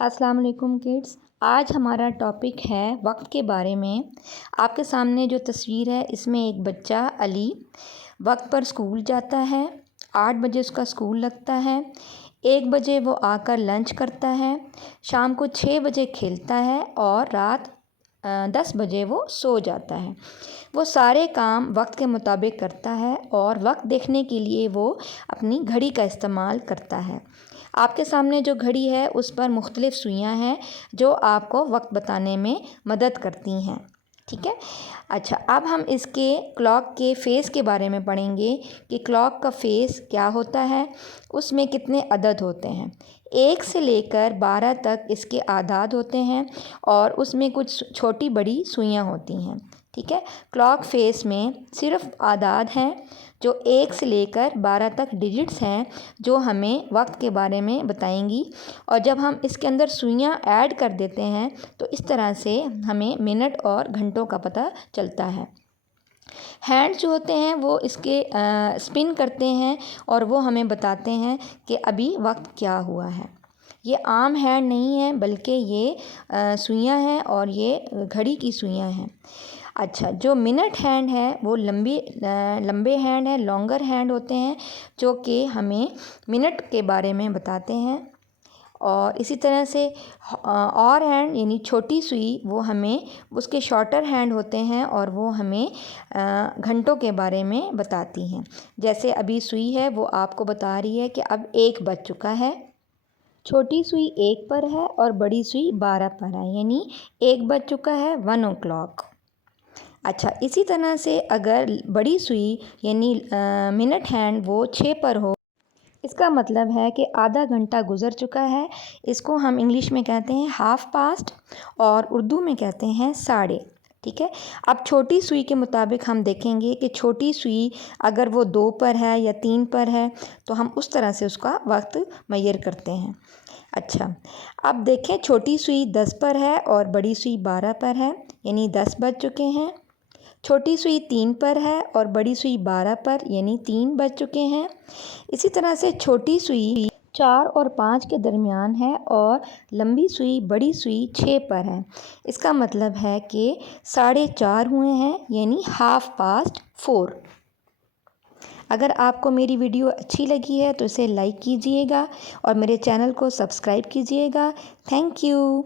अस्सलाम वालेकुम किड्स। आज हमारा टॉपिक है वक्त के बारे में। आपके सामने जो तस्वीर है इसमें एक बच्चा अली वक्त पर स्कूल जाता है। 8 बजे उसका स्कूल लगता है। 1 बजे वो आकर लंच करता है। शाम को 6 बजे खेलता है और रात 10 बजे वो सो जाता है। वो सारे काम वक्त के मुताबिक करता है और वक्त देखने के लिए वो अपनी घड़ी का इस्तेमाल करता है। आपके सामने जो घड़ी है उस पर मुख्तलिफ़ सुइयाँ हैं जो आपको वक्त बताने में मदद करती हैं। ठीक है। अच्छा, अब हम इसके क्लॉक के फ़ेस के बारे में पढ़ेंगे कि क्लॉक का फ़ेस क्या होता है, उसमें कितने अदद होते हैं। 1 से लेकर 12 तक इसके आदाद होते हैं और उसमें कुछ छोटी बड़ी सुइयाँ होती हैं। ठीक है। क्लॉक फ़ेस में सिर्फ़ आदाद हैं जो 1 से लेकर 12 तक डिजिट्स हैं जो हमें वक्त के बारे में बताएंगी। और जब हम इसके अंदर सुइयाँ ऐड कर देते हैं तो इस तरह से हमें मिनट और घंटों का पता चलता है। हैंड्स जो होते हैं वो इसके स्पिन करते हैं और वो हमें बताते हैं कि अभी वक्त क्या हुआ है। ये आम हैंड नहीं है बल्कि ये सुइयाँ हैं और ये घड़ी की सुइयाँ हैं। अच्छा, जो मिनट हैंड है वो लंबे हैंड है, लॉन्गर हैंड होते हैं जो कि हमें मिनट के बारे में बताते हैं। और इसी तरह से और हैंड यानी छोटी सुई वो हमें उसके शॉर्टर हैंड होते हैं और वो हमें घंटों के बारे में बताती हैं। जैसे अभी सुई है वो आपको बता रही है कि अब 1 बज चुका है। छोटी सुई 1 पर है और बड़ी सुई 12 पर है, यानी 1 बज चुका है, 1 o'clock। अच्छा, इसी तरह से अगर बड़ी सुई यानी मिनट हैंड वो 6 पर हो, इसका मतलब है कि आधा घंटा गुज़र चुका है। इसको हम इंग्लिश में कहते हैं हाफ़ पास्ट और उर्दू में कहते हैं साढ़े। ठीक है। अब छोटी सुई के मुताबिक हम देखेंगे कि छोटी सुई अगर वो 2 पर है या 3 पर है तो हम उस तरह से उसका वक्त मेजर करते हैं। अच्छा, अब देखें छोटी सुई 10 पर है और बड़ी सुई 12 पर है, यानी 10 बज चुके हैं। छोटी सुई 3 पर है और बड़ी सुई 12 पर, यानी 3 बज चुके हैं। इसी तरह से छोटी सुई 4 और 5 के दरमियान है और लंबी सुई बड़ी सुई 6 पर है। इसका मतलब है कि 4:30 हुए हैं, यानी हाफ़ पास्ट 4। अगर आपको मेरी वीडियो अच्छी लगी है तो इसे लाइक कीजिएगा और मेरे चैनल को सब्सक्राइब कीजिएगा। Thank you.